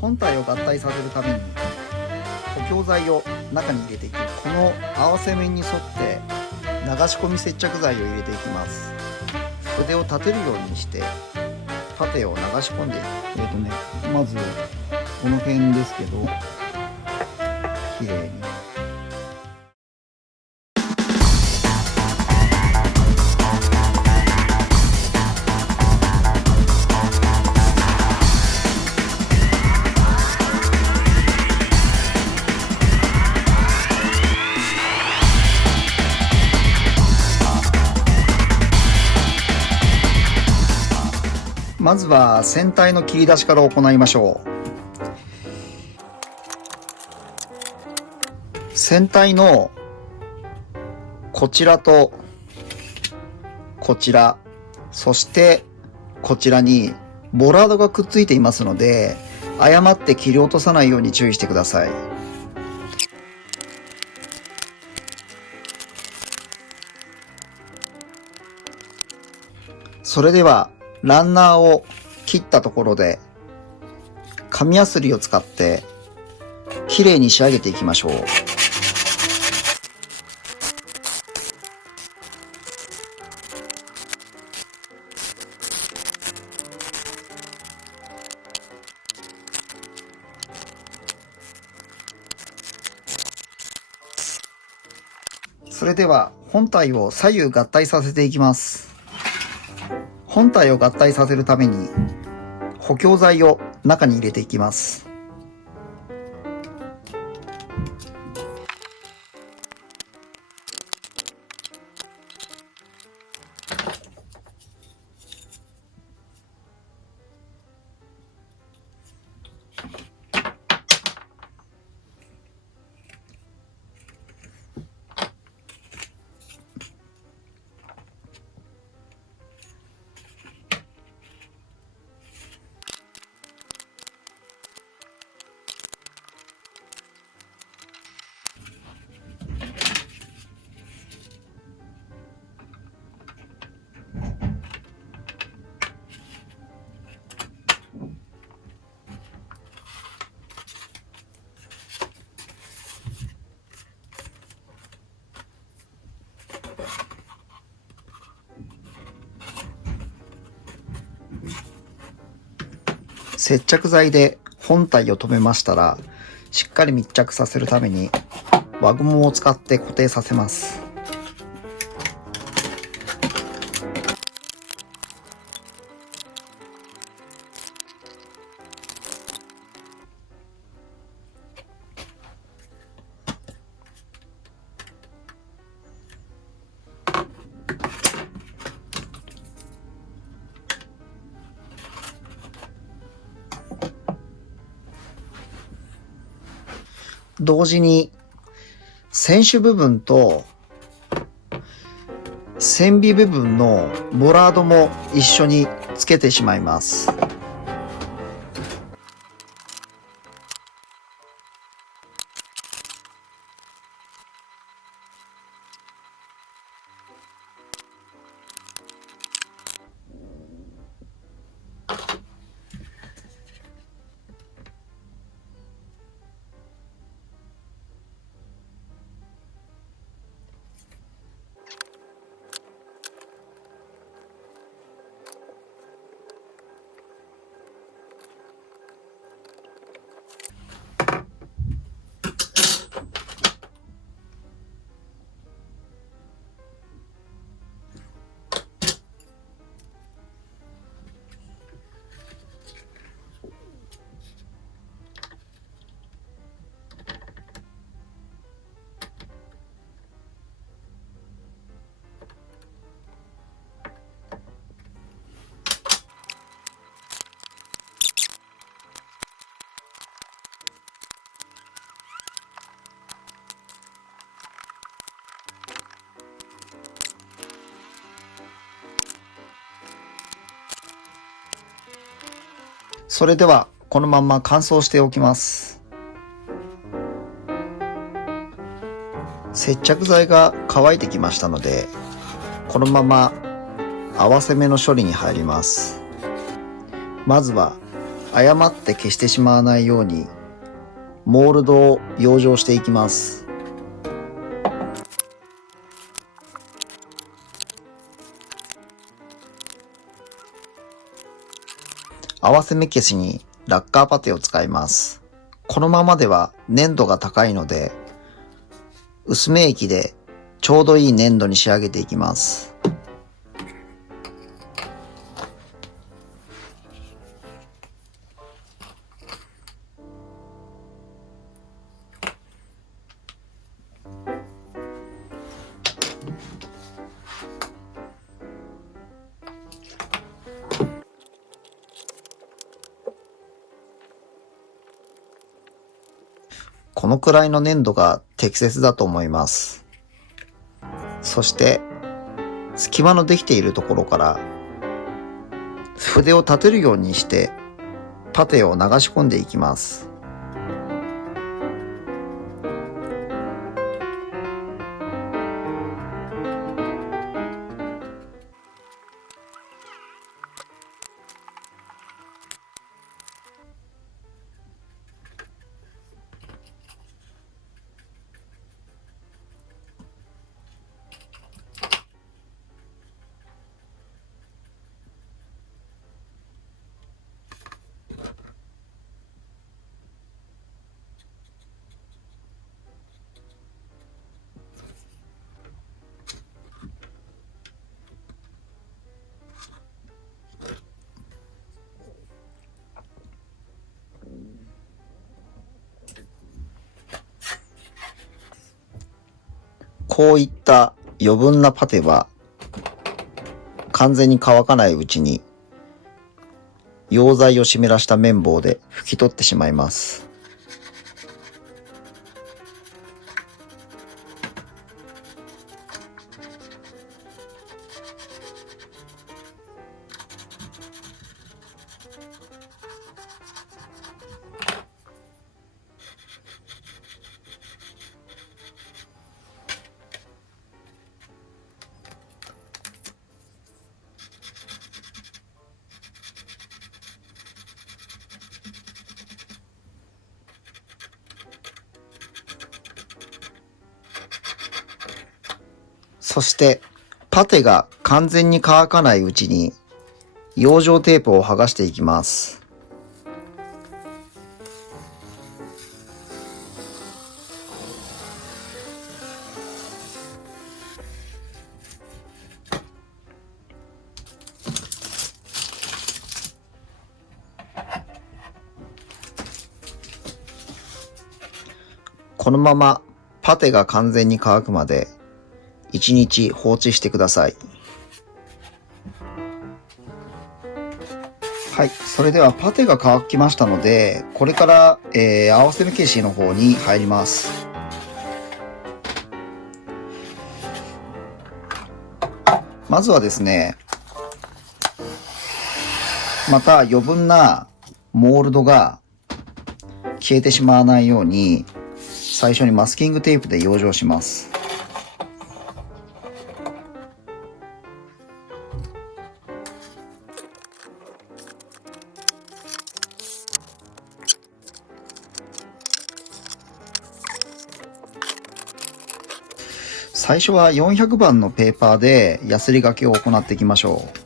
本体を合体させるために補強剤を中に入れていき、この合わせ面に沿って流し込み接着剤を入れていきます。筆を立てるようにして縦を流し込んでいく。まずこの辺ですけど、きれいにまずは船体の切り出しから行いましょう。船体のこちらとこちら、そしてこちらにボラードがくっついていますので、誤って切り落とさないように注意してください。それではランナーを切ったところで紙やすりを使ってきれいに仕上げていきましょう。それでは本体を左右合体させていきます。本体を合体させるために補強剤を中に入れていきます。接着剤で本体を留めましたら、しっかり密着させるために輪ゴムを使って固定させます。同時に船首部分と船尾部分のボラードも一緒につけてしまいます。それではこのまま乾燥しておきます。接着剤が乾いてきましたので、このまま合わせ目の処理に入ります。まずは誤って消してしまわないようにモールドを養生していきます。合わせ目消しにラッカーパテを使います。このままでは粘度が高いので、薄め液でちょうどいい粘度に仕上げていきます。このくらいの粘度が適切だと思います。そして隙間のできているところから筆を立てるようにしてパテを流し込んでいきます。こういった余分なパテは完全に乾かないうちに溶剤を湿らした綿棒で拭き取ってしまいます。そしてパテが完全に乾かないうちに養生テープを剥がしていきます。このままパテが完全に乾くまで1日放置してください。はい、それではパテが乾きましたので、これから、合わせ目消しの方に入ります。まずはですね、また余分なモールドが消えてしまわないように、最初にマスキングテープで養生します。最初は400番のペーパーでヤスリがけを行っていきましょう。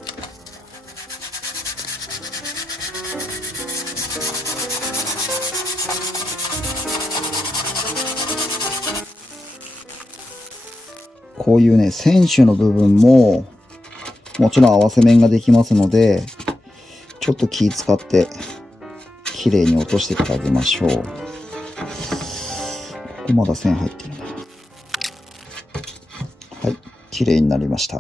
こういうね、選手の部分ももちろん合わせ面ができますので、ちょっと気使って綺麗に落としてってあげましょう。ここまだ線入ってるな。はい、綺麗になりました。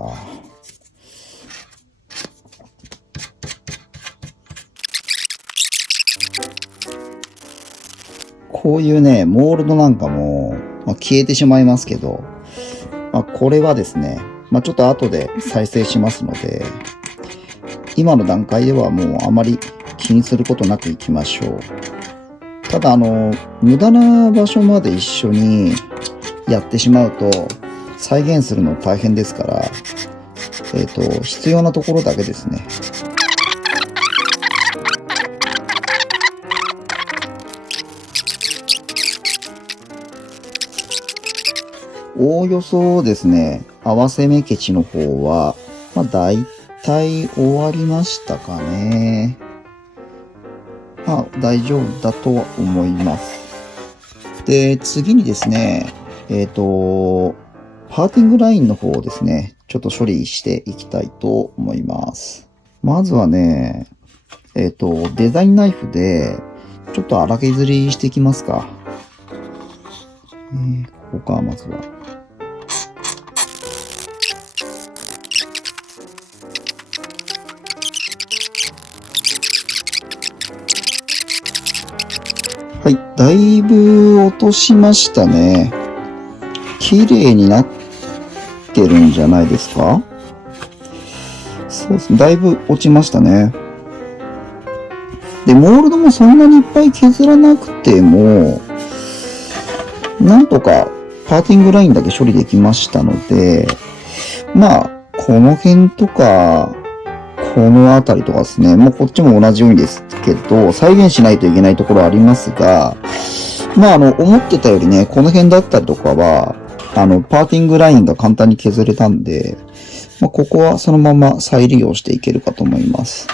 こういうね、モールドなんかも、消えてしまいますけど、これはですね、ちょっと後で再生しますので、今の段階ではもうあまり気にすることなくいきましょう。ただ無駄な場所まで一緒にやってしまうと再現するの大変ですから、必要なところだけですね。おおよそですね、合わせ目ケチの方は、だいたい終わりましたかね。大丈夫だとは思います。で、次にですね、パーティングラインの方をですね、ちょっと処理していきたいと思います。まずはね、デザインナイフで、ちょっと荒削りしていきますか。ここか、まずは。はい、だいぶ落としましたね。綺麗になってるんじゃないですか？そうですね、だいぶ落ちましたね。で、モールドもそんなにいっぱい削らなくても、なんとかパーティングラインだけ処理できましたので、この辺とか、この辺りとかですね、もうこっちも同じようにですけど、再現しないといけないところありますが、思ってたよりね、この辺だったりとかは、パーティングラインが簡単に削れたんで、ここはそのまま再利用していけるかと思います。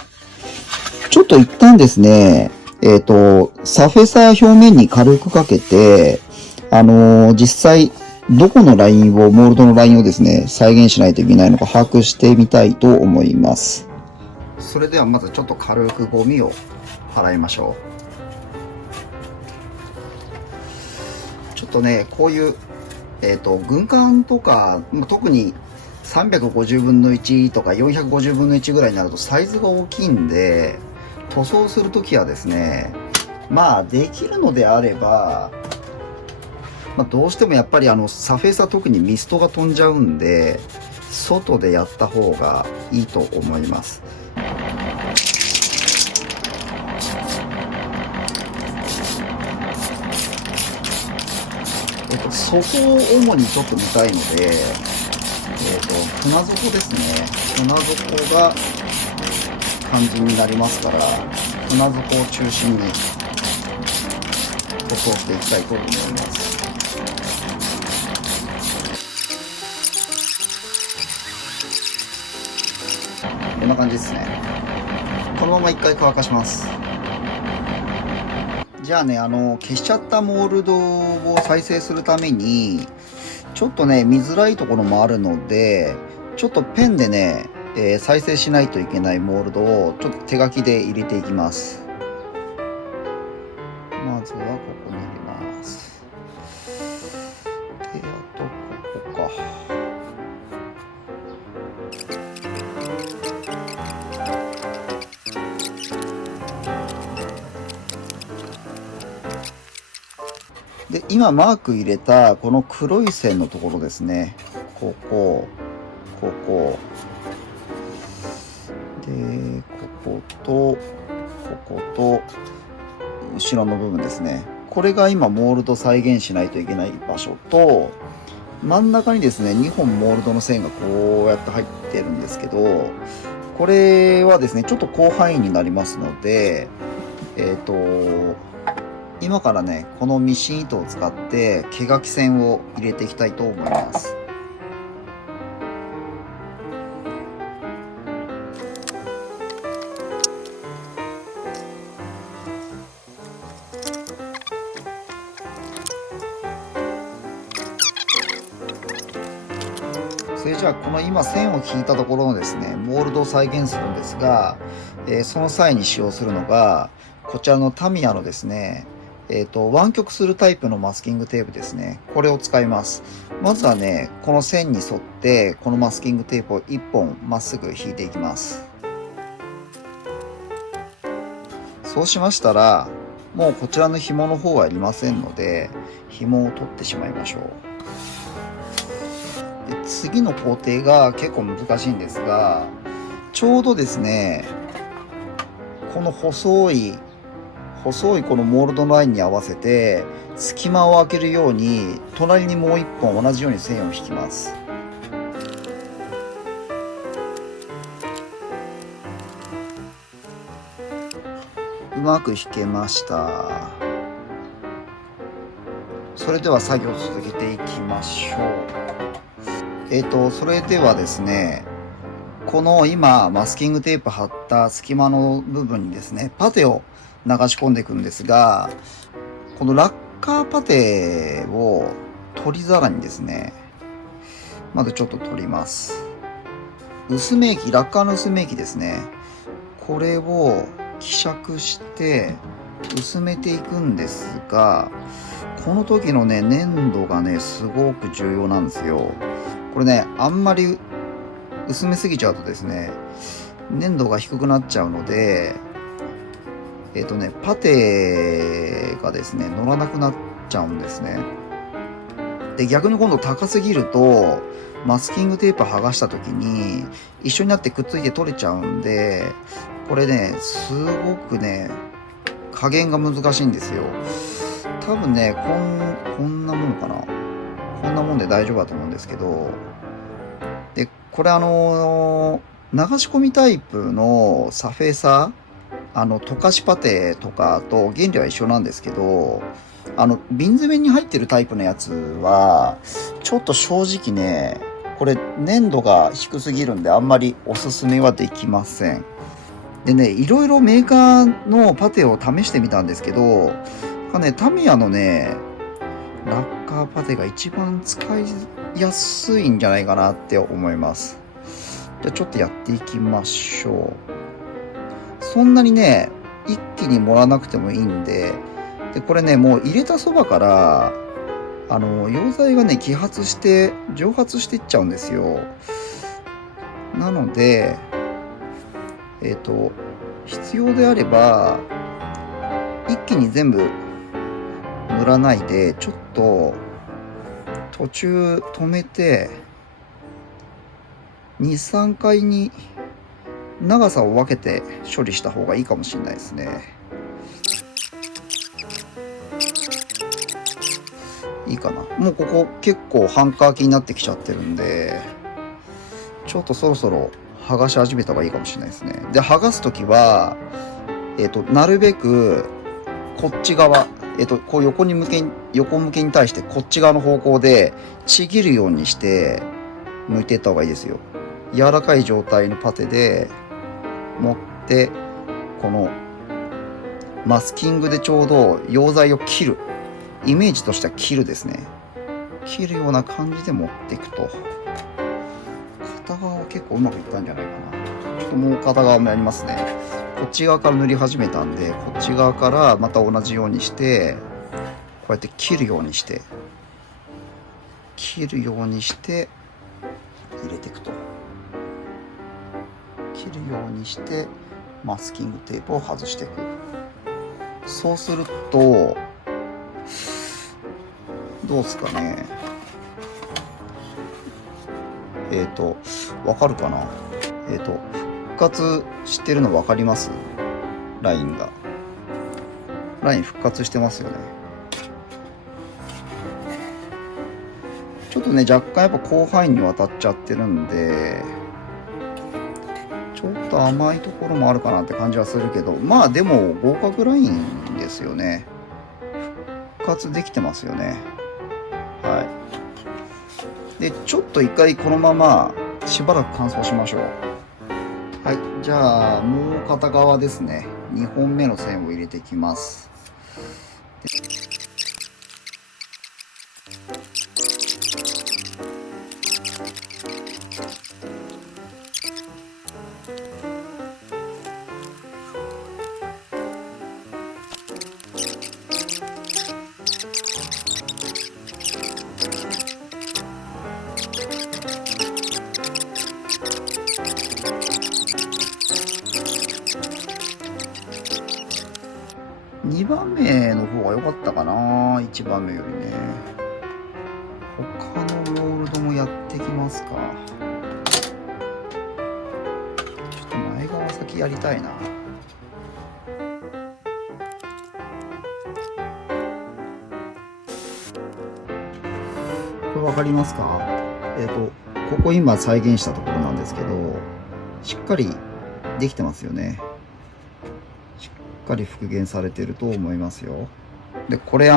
ちょっと一旦ですね、サフェサー表面に軽くかけて、実際、どこのラインを、モールドのラインをですね、再現しないといけないのか把握してみたいと思います。それではまずちょっと軽くゴミを払いましょう。ちょっとね、こういう、軍艦とか、特に350分の1とか450分の1ぐらいになるとサイズが大きいんで、塗装するときはですね、できるのであれば、どうしてもやっぱりサフェイスは特にミストが飛んじゃうんで、外でやった方がいいと思います。そこを主にちょっと見たいので、船底ですね。船底が肝心になりますから、船底を中心に塗装していきたいと思います。こんな感じですね。このまま一回乾かします。じゃあね、消しちゃったモールドを再生するために、ちょっとね、見づらいところもあるので、ちょっとペンでね、再生しないといけないモールドをちょっと手書きで入れていきます。まずはここに入れます。で、あとここか。で、今マーク入れたこの黒い線のところですね。ここ、ここ。で、ここと、ここと、後ろの部分ですね。これが今モールド再現しないといけない場所と、真ん中にですね、2本モールドの線がこうやって入ってるんですけど、これはですね、ちょっと広範囲になりますので、今からね、このミシン糸を使って毛書き線を入れていきたいと思います。それじゃあこの今線を引いたところのですね、モールドを再現するんですが、その際に使用するのがこちらのタミヤのですね、湾曲するタイプのマスキングテープですね。これを使います。まずはね、この線に沿ってこのマスキングテープを1本まっすぐ引いていきます。そうしましたら、もうこちらの紐の方はいりませんので、紐を取ってしまいましょう。で、次の工程が結構難しいんですが、ちょうどですね、この細いこのモールドのラインに合わせて隙間を空けるように隣にもう一本同じように線を引きます。うまく引けました。それでは作業を続けていきましょう。それではですね、この今マスキングテープ貼った隙間の部分にですね、パテを流し込んでいくんですが、このラッカーパテを取り皿にですね、まずちょっと取ります。薄め液、ラッカーの薄め液ですね。これを希釈して薄めていくんですが、この時のね、粘度がね、すごく重要なんですよ。これね、あんまり薄めすぎちゃうとですね、粘度が低くなっちゃうので、パテがですね、乗らなくなっちゃうんですね。で、逆に今度高すぎると、マスキングテープ剥がした時に、一緒になってくっついて取れちゃうんで、これね、すごくね、加減が難しいんですよ。多分ね、こんなもんかな。こんなもんで大丈夫だと思うんですけど、で、これ流し込みタイプのサフェーサー、溶かしパテとかと原理は一緒なんですけど、瓶詰めに入ってるタイプのやつは、ちょっと正直ね、これ粘度が低すぎるんであんまりおすすめはできません。でね、いろいろメーカーのパテを試してみたんですけど、タミヤのね、ラッカーパテが一番使いやすいんじゃないかなって思います。じゃあちょっとやっていきましょう。そんなにね、一気に盛らなくてもいいんで、これね、もう入れたそばから、溶剤がね、揮発して、蒸発していっちゃうんですよ。なので、必要であれば、一気に全部塗らないで、ちょっと、途中止めて、2、3回に長さを分けて処理した方がいいかもしれないですね。いいかな。もうここ結構半乾きになってきちゃってるんで、ちょっとそろそろ剥がし始めた方がいいかもしれないですね。で、剥がすときは、なるべくこっち側、こう横向けに対してこっち側の方向でちぎるようにして剥いていった方がいいですよ。柔らかい状態のパテで持って、このマスキングでちょうど溶剤を切る。イメージとしては切るですね。切るような感じで持っていくと。片側は結構うまくいったんじゃないかな。ちょっともう片側もやりますね。こっち側から塗り始めたんで、こっち側からまた同じようにして、こうやって切るようにして、入れていくと。切るようにして、マスキングテープを外していく。そうすると、どうですかね。わかるかな。復活してるの分かります？ライン復活してますよね。ちょっとね、若干やっぱ広範囲にわたっちゃってるんで、ちょっと甘いところもあるかなって感じはするけど、まあでも合格ラインですよね。復活できてますよね。はい。で、ちょっと一回このまましばらく乾燥しましょう。はい。じゃあ、もう片側ですね。2本目の線を入れていきます。2番目の方が良かったかな、1番目よりね。他のモールドもやってきますか。ちょっと前側先やりたいな。これ分かりますか？ここ今再現したところなんですけど、しっかりできてますよね。しっかり復元されてると思いますよ。で、これ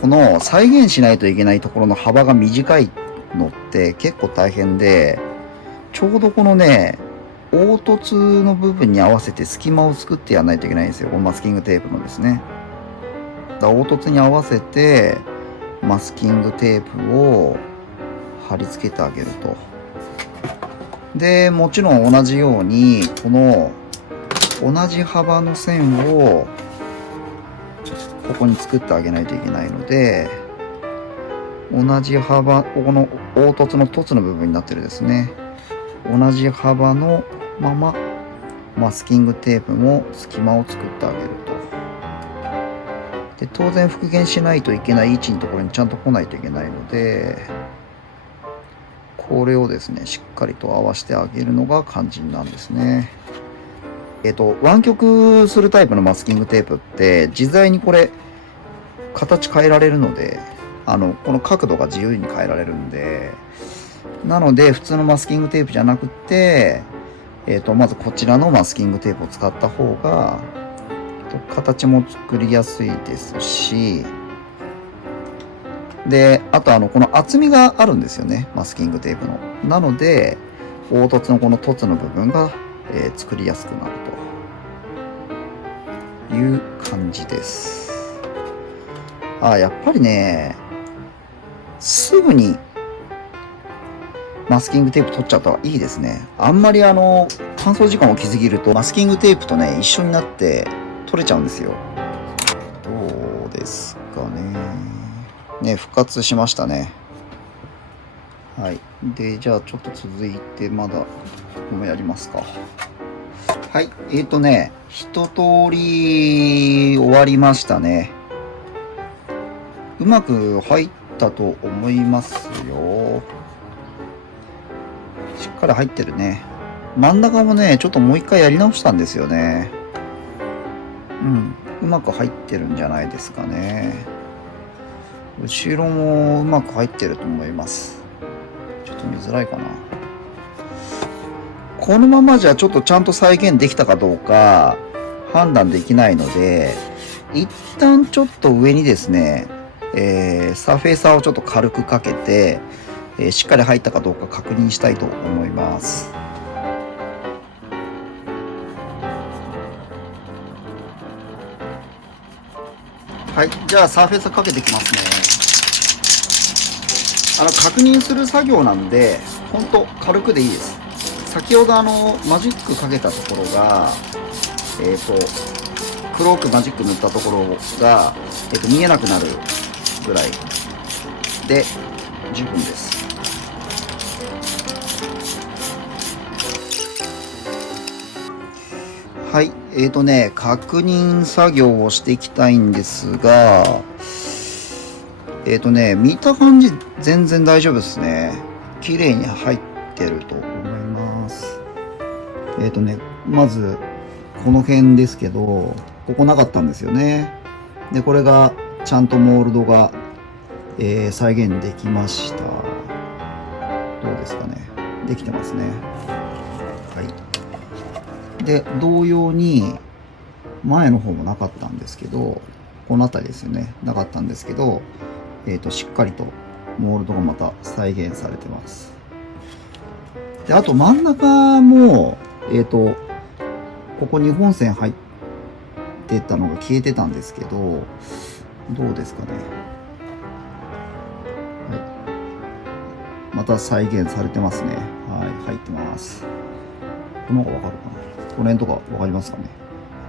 この再現しないといけないところの幅が短いのって結構大変で、ちょうどこのね、凹凸の部分に合わせて隙間を作ってやらないといけないんですよ。このマスキングテープのですね。だから凹凸に合わせてマスキングテープを貼り付けてあげると。で、もちろん同じように、この同じ幅の線をここに作ってあげないといけないので、同じ幅、ここの凹凸の凸の部分になってるですね。同じ幅のままマスキングテープも隙間を作ってあげると。で、当然復元しないといけない位置のところにちゃんと来ないといけないので、これをですね、しっかりと合わせてあげるのが肝心なんですね。湾曲するタイプのマスキングテープって、自在にこれ、形変えられるので、この角度が自由に変えられるんで、なので、普通のマスキングテープじゃなくて、まずこちらのマスキングテープを使った方が、形も作りやすいですし、で、あとこの厚みがあるんですよね、マスキングテープの。なので、凹凸のこの凸の部分が、作りやすくなるという感じです。やっぱりね、すぐにマスキングテープ取っちゃった方がいいですね。あんまり乾燥時間を置きすぎるとマスキングテープとね、一緒になって取れちゃうんですよ。どうですかね。ね、復活しましたね。はい。で、じゃあちょっと続いてまだここもやりますか。はい。一通り終わりましたね。うまく入ったと思いますよ。しっかり入ってるね。真ん中もね、ちょっともう一回やり直したんですよね。うまく入ってるんじゃないですかね。後ろもうまく入ってると思います。ちょっと見づらいかな。このままじゃちょっとちゃんと再現できたかどうか判断できないので、一旦ちょっと上にですね、サーフェイサーをちょっと軽くかけて、しっかり入ったかどうか確認したいと思います。はい、じゃあサーフェイサーかけていきますね。確認する作業なんで、ほんと軽くでいいです。先ほどマジックかけたところが、黒くマジック塗ったところが、見えなくなるぐらいで十分です。はい、確認作業をしていきたいんですが、見た感じ全然大丈夫ですね。綺麗に入ってると思います。まずこの辺ですけど、ここなかったんですよね。で、これがちゃんとモールドが、再現できました。どうですかね。できてますね。はい。で、同様に前の方もなかったんですけど、この辺りですよね。なかったんですけど、しっかりとモールドがまた再現されてます。で、あと真ん中も、ここ2本線入ってたのが消えてたんですけど、どうですかね。はい。また再現されてますね。はい、入ってます。この方がわかるかな。この辺とかわかりますかね。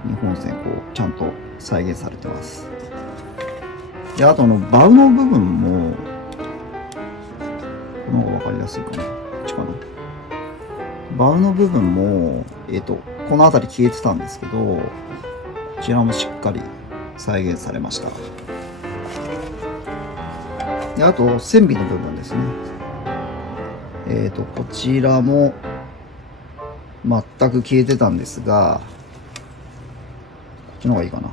2本線こう、ちゃんと再現されてます。で、あとバウの部分も、この方がわかりやすいかな。こっちかな。バウの部分も、この辺り消えてたんですけど、こちらもしっかり再現されました。で、あと、線尾の部分ですね。こちらも、全く消えてたんですが、こっちの方がいいかな。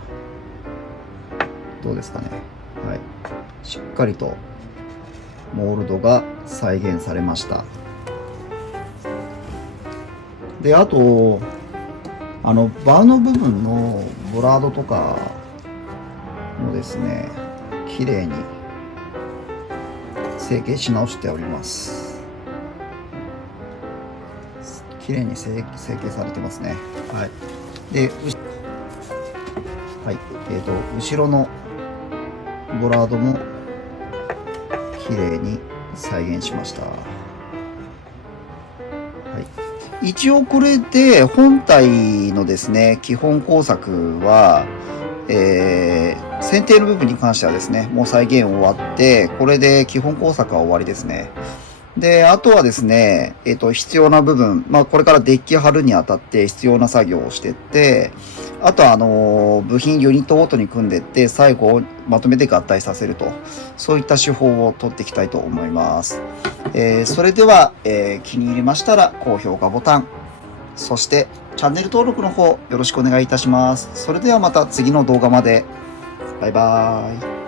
どうですかね。はい。しっかりと、モールドが再現されました。で、あと、バウの部分のボラードとかもですね、綺麗に成形し直しております。綺麗に成形されてますね。はい。で、はい、後ろのボラードも綺麗に再現しました。はい、一応これで本体のですね、基本工作は、剪定の部分に関してはですね、もう再現終わって、これで基本工作は終わりですね。で、あとはですね、必要な部分、まあ、これからデッキ貼るにあたって必要な作業をしてって、あとは、部品ユニットごとに組んでって、最後、まとめて合体させると。そういった手法を取っていきたいと思います。それでは、気に入りましたら、高評価ボタン、そして、チャンネル登録の方、よろしくお願いいたします。それではまた次の動画まで。バイバーイ。